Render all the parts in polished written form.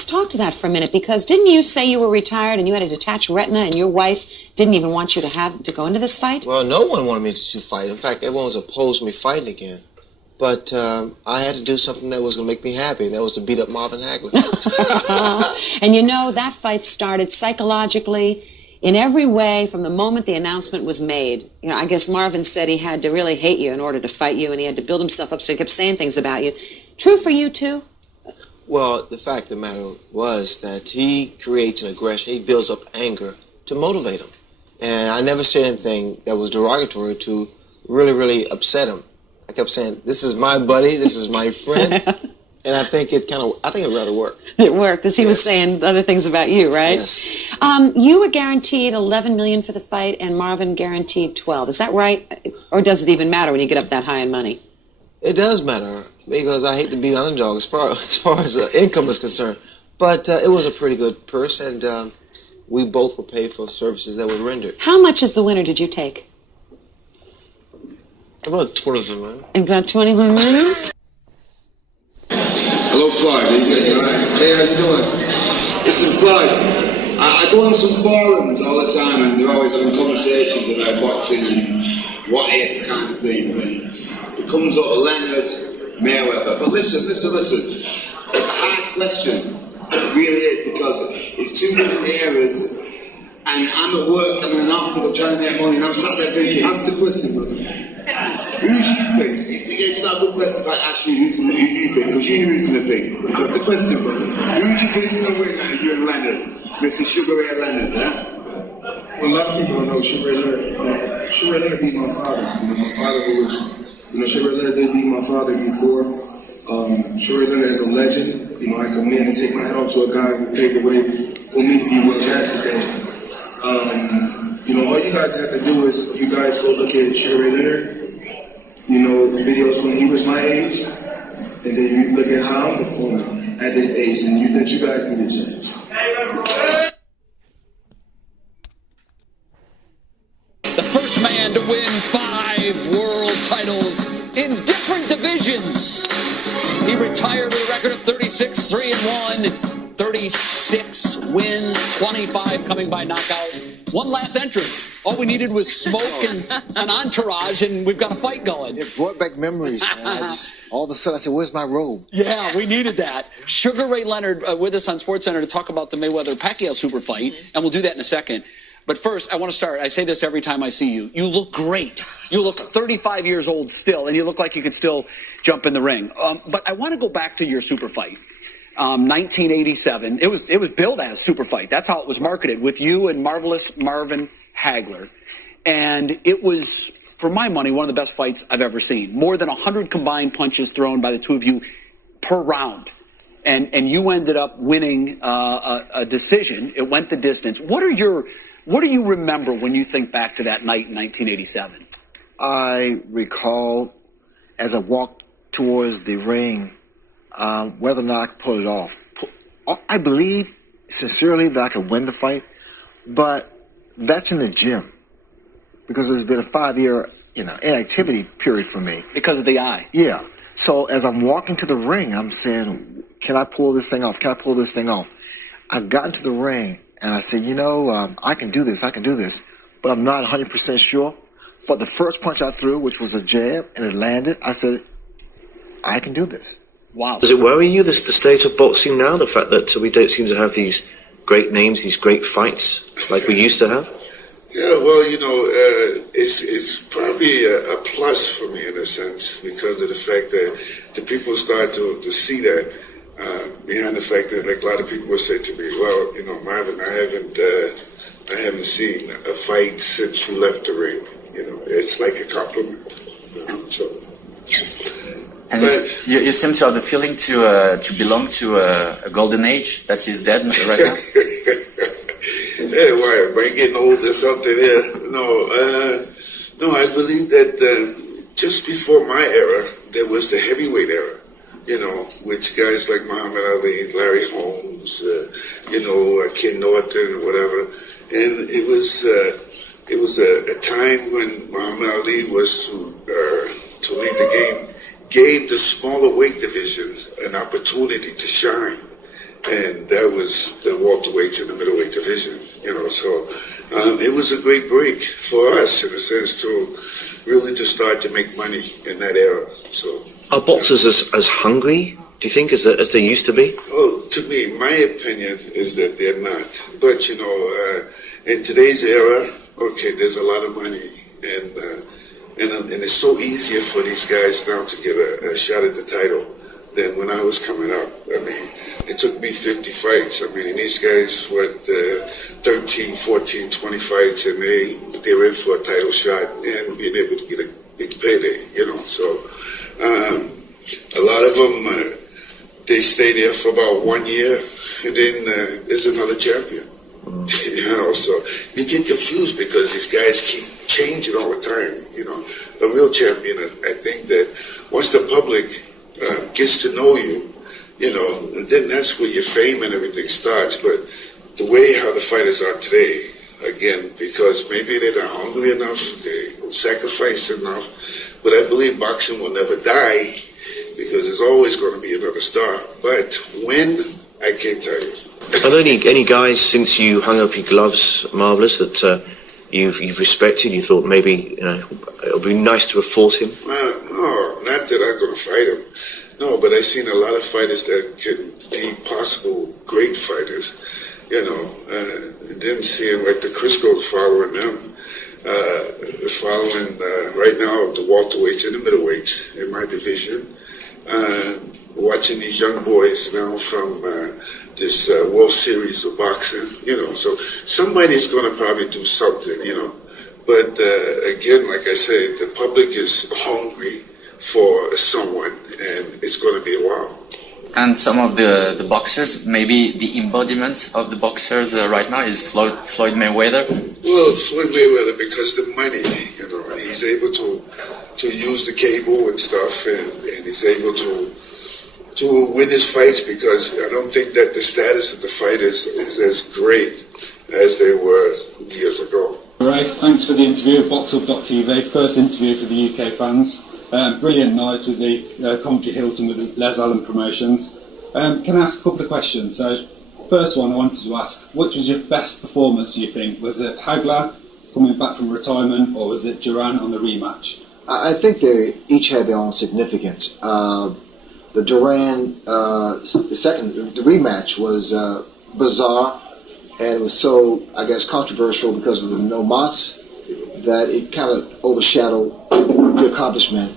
let's talk to that for a minute, because didn't you say you were retired and you had a detached retina and your wife didn't even want you to go into this fight? Well, no one wanted me to fight. In fact, everyone was opposed to me fighting again. But I had to do something that was going to make me happy, and that was to beat up Marvin Hagler. And you know, that fight started psychologically in every way from the moment the announcement was made. You know, I guess Marvin said he had to really hate you in order to fight you, and he had to build himself up, so he kept saying things about you. True for you, too? Well, the fact of the matter was that he creates an aggression. He builds up anger to motivate him. And I never said anything that was derogatory to really upset him. I kept saying, this is my buddy, this is my friend. And I think it rather worked. It worked, as he was saying other things about you, right? Yes. You were guaranteed $11 million for the fight, and Marvin guaranteed 12. Is that right? Or does it even matter when you get up that high in money? It does matter, because I hate to be the underdog as far as income is concerned. But it was a pretty good purse, and we both were paid for services that were rendered. How much as the winner did you take? About $20 million. About $20 million? Hello, Floyd. Hey, how you doing? Listen, Floyd, I go on some forums all the time, and they're always having conversations about boxing and what if kind of thing. And it comes up with Leonard, Mayweather. But listen. It's a hard question. It really is, because it's two different eras, and I'm at work and I'm in an office trying to make money, and I'm sat there thinking, ask the question, brother. Who do you think? It's not a good question if I ask you who you think, because you knew who's going to think. That's the question, brother. Who do you think is going to win out of you and Leonard? Mr. Sugar Ray Leonard, yeah? Well, a lot of people don't know Sugar Ray Leonard. Sugar Ray Leonard beat my father. My father was, Sugar Ray Leonard did beat my father before. Sugar Ray Leonard is a legend. I come in and take my hat off to a guy who paved the way for me to be Will Jackson today. All you guys have to do is you guys go look at Sugar Ray Leonard. The videos when he was my age, and then you look at how I'm performing at this age, and you guys be the judge. The first man to win 5 world titles in different divisions. He retired with a record of 36-3-1, 36 wins, 25 coming by knockout. One last entrance. All we needed was smoke and an entourage, and we've got a fight going. It brought back memories, man. All of a sudden, I said, where's my robe? Yeah, we needed that. Sugar Ray Leonard with us on SportsCenter to talk about the Mayweather-Pacquiao super fight, and we'll do that in a second. But first, I want to start. I say this every time I see you. You look great. You look 35 years old still, and you look like you could still jump in the ring. But I want to go back to your super fight. 1987. It was billed as super fight. That's how it was marketed, with you and marvelous Marvin Hagler. And it was, for my money, one of the best fights I've ever seen. More than 100 combined punches thrown by the two of you per round. And you ended up winning a decision. It went the distance. What do you remember when you think back to that night in 1987? I recall as I walked towards the ring, whether or not I could pull it off. I believe sincerely that I could win the fight, but that's in the gym, because it's been a 5-year, inactivity period for me. Because of the eye. Yeah. So as I'm walking to the ring, I'm saying, can I pull this thing off? Can I pull this thing off? I got into the ring and I said, I can do this. But I'm not 100% sure. But the first punch I threw, which was a jab, and it landed, I said, I can do this. Wow. Does it worry you, the state of boxing now, the fact that we don't seem to have these great names, these great fights like we used to have? Yeah, well, it's probably a plus for me in a sense, because of the fact that the people start to see that behind the fact that, like a lot of people would say to me, well, Marvin, I haven't seen a fight since you left the ring. It's like a compliment. And you seem to have the feeling to belong to a golden age that is dead right now. Hey, why? Am I getting old or something here? No, I believe that just before my era, there was the heavyweight era, which guys like Muhammad Ali, Larry Holmes, Ken Norton or whatever. And it was a time when Muhammad Ali was to lead the game, gave the smaller weight divisions an opportunity to shine. and that was the welterweights in the middleweight division. So it was a great break for us in a sense to really just start to make money in that era. So are boxers as hungry, do you think, as they used to be? Well, to me, my opinion is that they're not. But in today's era, okay, there's a lot of money, and it's so easier for these guys now to get a shot at the title than when I was coming up. I mean, it took me 50 fights. I mean, and these guys, 13, 14, 20 fights, and they were in for a title shot and being able to get a big payday, So a lot of them, they stay there for about 1 year, and then there's another champion. So you get confused because these guys keep changing all the time. A real champion, I think that once the public gets to know you, then that's where your fame and everything starts. But the way how the fighters are today, again, because maybe they're not hungry enough, they sacrificed enough, but I believe boxing will never die because there's always going to be another star. But when, I can't tell you. Are there any guys since you hung up your gloves, Marvelous, that you've respected? You thought maybe it would be nice to have fought him? No, not that I'm going to fight him. No, but I've seen a lot of fighters that can be possible great fighters. And then seeing like the Crisco's following them, following right now the welterweights and the middleweights in my division. Watching these young boys now from this World Series of boxing, so somebody's going to probably do something, But again, like I said, the public is hungry for someone, and it's going to be a while. And some of the boxers, maybe the embodiment of the boxers right now is Floyd Mayweather. Well, Floyd Mayweather, because the money, he's able to use the cable and stuff, and he's able to win his fights because I don't think that the status of the fighters is as great as they were years ago. Ray, thanks for the interview at BoxUp.tv, first interview for the UK fans. Brilliant night with the Commentary Hilton with Les Allen Promotions. Can I ask a couple of questions? So, first one I wanted to ask, which was your best performance, do you think? Was it Hagler coming back from retirement, or was it Duran on the rematch? I think they each had their own significance. The Duran, the rematch was bizarre, and it was so, I guess, controversial because of the no mas that it kind of overshadowed the accomplishment.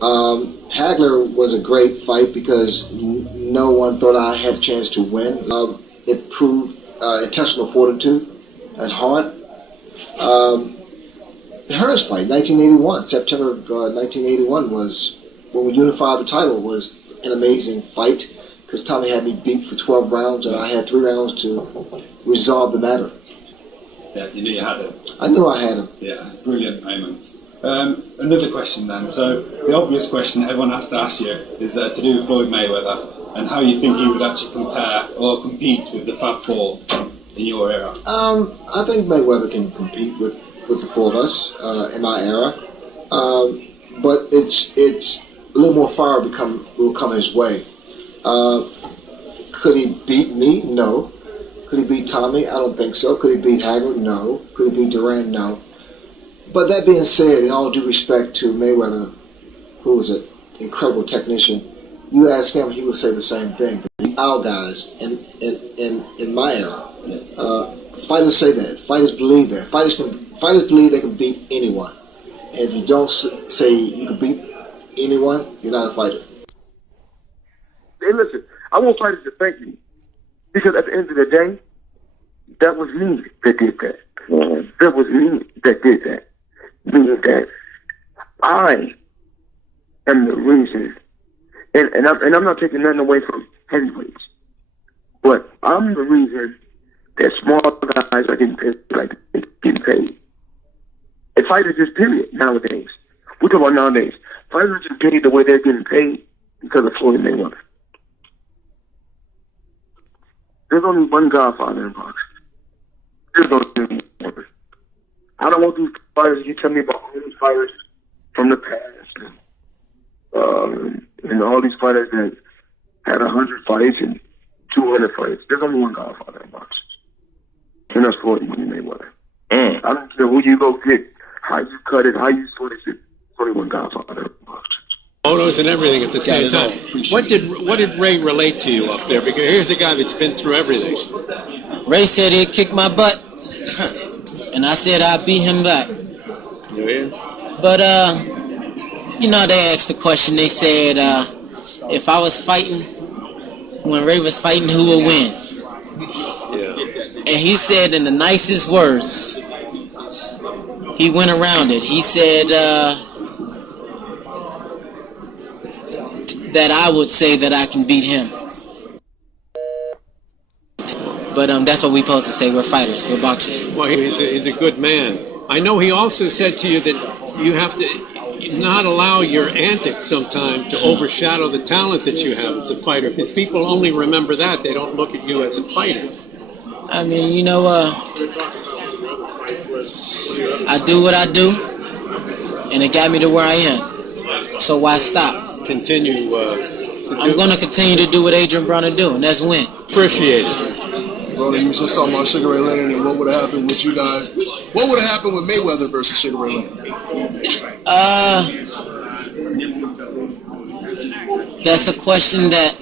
Hagler was a great fight because no one thought I had a chance to win. It proved intentional fortitude and heart. The Hearns fight, 1981, September of 1981 was when we unified the title, was an amazing fight because Tommy had me beat for 12 rounds and I had 3 rounds to resolve the matter. Yeah, you knew you had him. I knew I had him. Yeah, brilliant moment. Another question then. So the obvious question that everyone has to ask you is to do with Floyd Mayweather and how you think he would actually compare or compete with the Fab Four in your era. I think Mayweather can compete with the four of us in my era, but it's a little more fire will come his way. Could he beat me? No. Could he beat Tommy? I don't think so. Could he beat Hagler? No. Could he beat Duran? No. But that being said, in all due respect to Mayweather, who was an incredible technician, you ask him, he will say the same thing. Our guys in my era, fighters say that. Fighters believe that. Fighters believe they can beat anyone. And if you don't say you can beat anyone, you're not a fighter. Hey, listen, I want fighters to thank me. Because at the end of the day, that was me that did that. That was me that did that. Meaning that I am the reason, and I'm not taking nothing away from heavyweights, but I'm the reason that small guys are getting paid. And fighters just period nowadays. We're talking about nowadays. Fighters just paid the way they're getting paid because of Floyd Mayweather. There's only one Godfather in boxing. There's only one. I don't want these fighters, you tell me about all these fighters from the past, and all these fighters that had 100 fights and 200 fights. There's only one Godfather in boxing, and that's Floyd Mayweather. I don't care who you go get, how you cut it, how you sort it. There's only one Godfather in boxing. Photos and everything at the same time. What did Ray relate to you up there? Because here's a guy that's been through everything. Ray said he'd kick my butt, and I said I'd beat him back. Yeah. But they asked the question. They said if I was fighting, when Ray was fighting, who would win? Yeah. And he said in the nicest words, he went around it. He said that I would say that I can beat him. But that's what we're supposed to say. We're fighters. We're boxers. Well, he's a good man. I know he also said to you that you have to not allow your antics sometimes to overshadow the talent that you have as a fighter, because people only remember that. They don't look at you as a fighter. I mean, I do what I do, and it got me to where I am. So why stop? Continue. I'm going to continue to do what Adrian Broner do, and that's win. Appreciate it. Brother, you was just talking about Sugar Ray Leonard and what would have happened with you guys. What would have happened with Mayweather versus Sugar Ray Leonard? That's a question that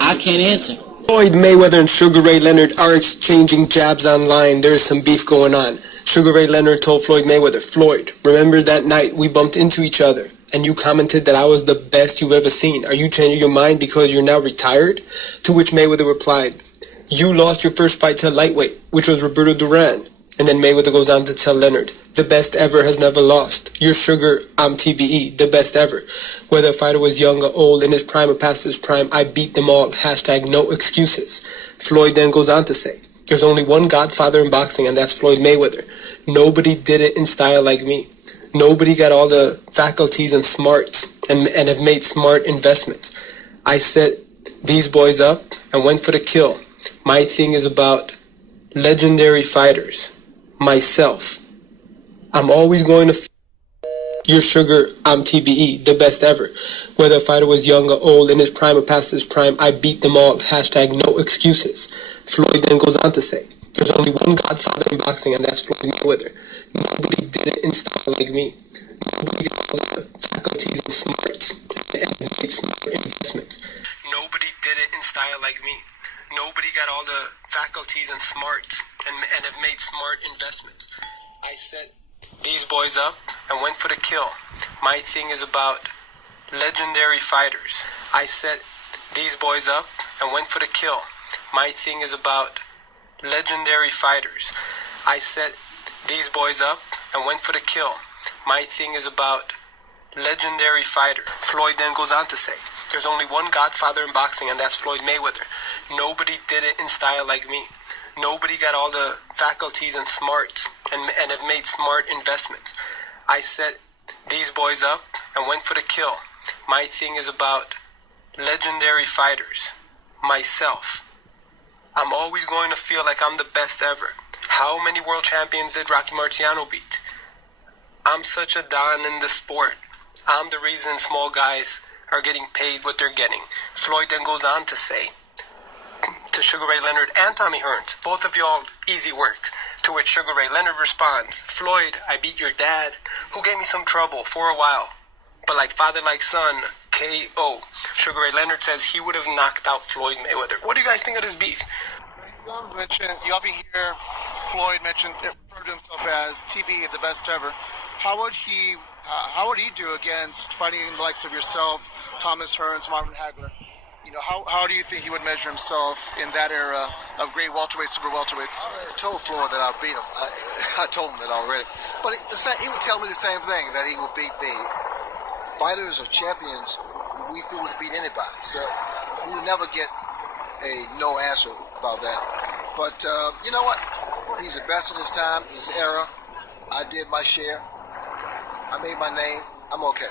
I can't answer. Floyd Mayweather and Sugar Ray Leonard are exchanging jabs online. There is some beef going on. Sugar Ray Leonard told Floyd Mayweather, "Floyd, remember that night we bumped into each other and you commented that I was the best you've ever seen. Are you changing your mind because you're now retired?" To which Mayweather replied, "You lost your first fight to lightweight, which was Roberto Duran." And then Mayweather goes on to tell Leonard, "The best ever has never lost. You're Sugar, I'm TBE, the best ever. Whether a fighter was young or old, in his prime or past his prime, I beat them all. Hashtag no excuses." Floyd then goes on to say, "There's only one Godfather in boxing, and that's Floyd Mayweather. Nobody did it in style like me. Nobody got all the faculties and smarts and have made smart investments. I set these boys up and went for the kill. My thing is about legendary fighters. Myself. I'm always going to... You're Sugar, I'm TBE, the best ever. Whether a fighter was young or old, in his prime or past his prime, I beat them all. Hashtag no excuses." Floyd then goes on to say, "There's only one Godfather in boxing, and that's Floyd Mayweather. Nobody did it in style like me. Nobody got all the faculties and smarts and made smart investments. Nobody did it in style like me. Nobody got all the faculties and smarts and have made smart investments. I set these boys up and went for the kill. My thing is about legendary fighters. I set these boys up and went for the kill. My thing is about legendary fighters. I set these boys up and went for the kill. My thing is about legendary fighter." Floyd then goes on to say, "There's only one Godfather in boxing, and that's Floyd Mayweather. Nobody did it in style like me. Nobody got all the faculties and smarts and have made smart investments. I set these boys up and went for the kill. My thing is about legendary fighters. Myself. I'm always going to feel like I'm the best ever. How many world champions did Rocky Marciano beat? I'm such a don in the sport. I'm the reason small guys are getting paid what they're getting." Floyd then goes on to say to Sugar Ray Leonard and Tommy Hearns, "Both of y'all easy work." To which Sugar Ray Leonard responds, "Floyd, I beat your dad, who gave me some trouble for a while. But like father, like son, KO." Sugar Ray Leonard says he would have knocked out Floyd Mayweather. What do you guys think of this beef? You often hear Floyd refer to himself as TB, the best ever. How would he do against fighting the likes of yourself, Thomas Hearns, Marvin Hagler? How do you think he would measure himself in that era of great welterweights, super welterweights? I told Floyd that I'll beat him. I told him that already. But he would tell me the same thing, that he would beat me. Fighters or champions, we feel would beat anybody. So he would never get a no answer about that. But you know what? He's the best in his time, in his era. I did my share. I made my name. I'm okay.